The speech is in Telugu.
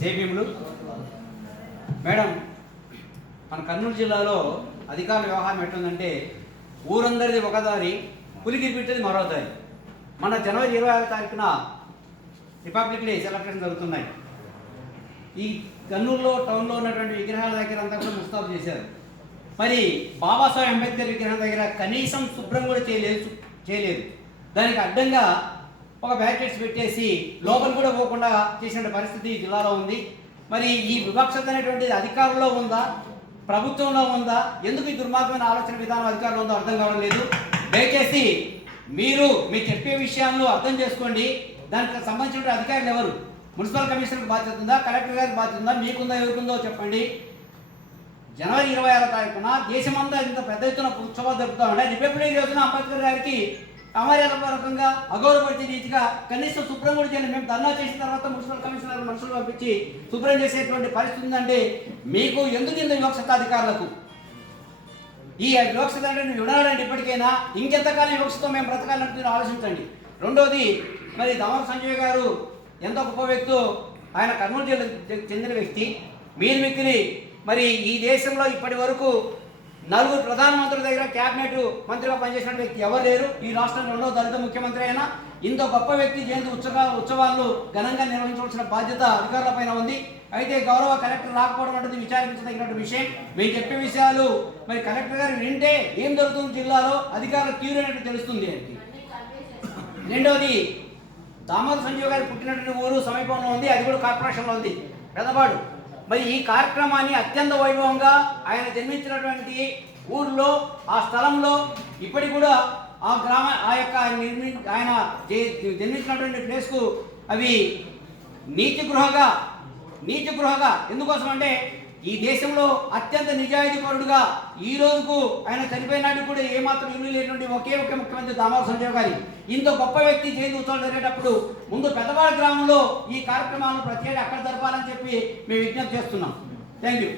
జేబీములు మేడం, మన కర్నూలు జిల్లాలో అధికారుల వ్యవహారం ఎట్లుందంటే ఊరందరిది ఒక దారి, పులికి పెట్టేది మరో దారి. మన జనవరి 26వ తారీఖున రిపబ్లిక్ డే సెలబ్రేషన్ జరుగుతున్నాయి. ఈ కర్నూలులో టౌన్లో ఉన్నటువంటి విగ్రహాల దగ్గర అంతా కూడా ముస్తాబు చేశారు. మరి బాబాసాహెబ్ అంబేద్కర్ విగ్రహం దగ్గర కనీసం శుభ్రం కూడా చేయలేదు. దానికి అడ్డంగా ఒక బ్యారికేడ్స్ పెట్టేసి లోపల కూడా పోకుండా చేసిన పరిస్థితి జిల్లాలో ఉంది. మరి ఈ వివక్షత అనేటువంటిది అధికారంలో ఉందా, ప్రభుత్వంలో ఉందా? ఎందుకు ఈ దుర్మార్గమైన ఆలోచన విధానం అధికారంలో ఉందో అర్థం కావడం లేదు. దయచేసి మీరు చెప్పే విషయాలను అర్థం చేసుకోండి. దానికి సంబంధించిన అధికారులు ఎవరు? మున్సిపల్ కమిషనర్కి బాధ్యత ఉందా, కలెక్టర్ గారికి బాధ్యత ఉందా, మీకుందా, ఎవరికుందో చెప్పండి. జనవరి 26వ తారీఖున దేశమంతా ఇంత పెద్ద ఎత్తున ఉత్సవాలు జరుపుతా ఉన్నాయి. రిపబ్లిక్ డే రోజున అంబేద్కర్ గారికి అమర్యాదపూర్వకంగా అగౌరవపరిచే రీతిగా కనీసం శుభ్రం కూడా చేయాలి. మేము ధర్నా చేసిన తర్వాత మున్సిపల్ కమిషనర్ మనుషులు పంపించి శుభ్రం చేసేటువంటి పరిస్థితి ఉందంటే మీకు ఎందుకు ఇంత వివక్షత అధికారులకు? ఈ వివక్షత అంటే వినాలండి. ఇప్పటికైనా ఇంకెంతకాలం వివక్షతో మేము బ్రతకాలంటే ఆలోచించండి. రెండోది, మరి దామర సంజయ్ గారు ఎంత గొప్ప వ్యక్తి. ఆయన కర్నూలు జిల్లాకు చెందిన వ్యక్తి. మీరు మిక్కిలి మరి ఈ దేశంలో ఇప్పటి వరకు 4 ప్రధానమంత్రుల దగ్గర క్యాబినెట్ మంత్రిగా పనిచేసిన వ్యక్తి ఎవరు లేరు. ఈ రాష్ట్రంలో 2వ దళిత ముఖ్యమంత్రి అయినా ఇంత గొప్ప వ్యక్తి జయంతి ఉత్సవాలను ఘనంగా నిర్వహించవలసిన బాధ్యత అధికారుల పైన ఉంది. అయితే గౌరవ కలెక్టర్ రాకపోవడం అనేది విచారించదగినటువంటి విషయం. మేము చెప్పే విషయాలు మరి కలెక్టర్ గారు వింటే ఏం జరుగుతుంది జిల్లాలో అధికారులకు తీవ్రమైనట్టు తెలుస్తుంది. రెండవది, దామోదర్ సంజయ్ గారు పుట్టినటువంటి ఊరు సమీపంలో ఉంది. అది కూడా కార్పొరేషన్లో ఉంది, పెదవాడు. మరి ఈ కార్యక్రమాన్ని అత్యంత వైభవంగా ఆయన జన్మించినటువంటి ఊర్లో, ఆ స్థలంలో ఇప్పటికి కూడా ఆ ఆయన జన్మించినటువంటి ప్లేస్కు అవి నీతి గృహగా ఎందుకోసం అంటే ఈ దేశంలో అత్యంత నిజాయితీపరుడుగా ఈ రోజుకు ఆయన చనిపోయినాడు కూడా ఏమాత్రం ఇల్లు లేనటువంటి ఒకే ముఖ్యమంత్రి దామోదర్ సంజయ్ గారి ఇంత గొప్ప వ్యక్తి జయంతి ఉత్సవాలు జరిగేటప్పుడు ముందు పెద్దవాడ గ్రామంలో ఈ కార్యక్రమాలను ప్రత్యేక అక్కడ జరపాలని చెప్పి మేము విజ్ఞప్తి చేస్తున్నాం. Thank you.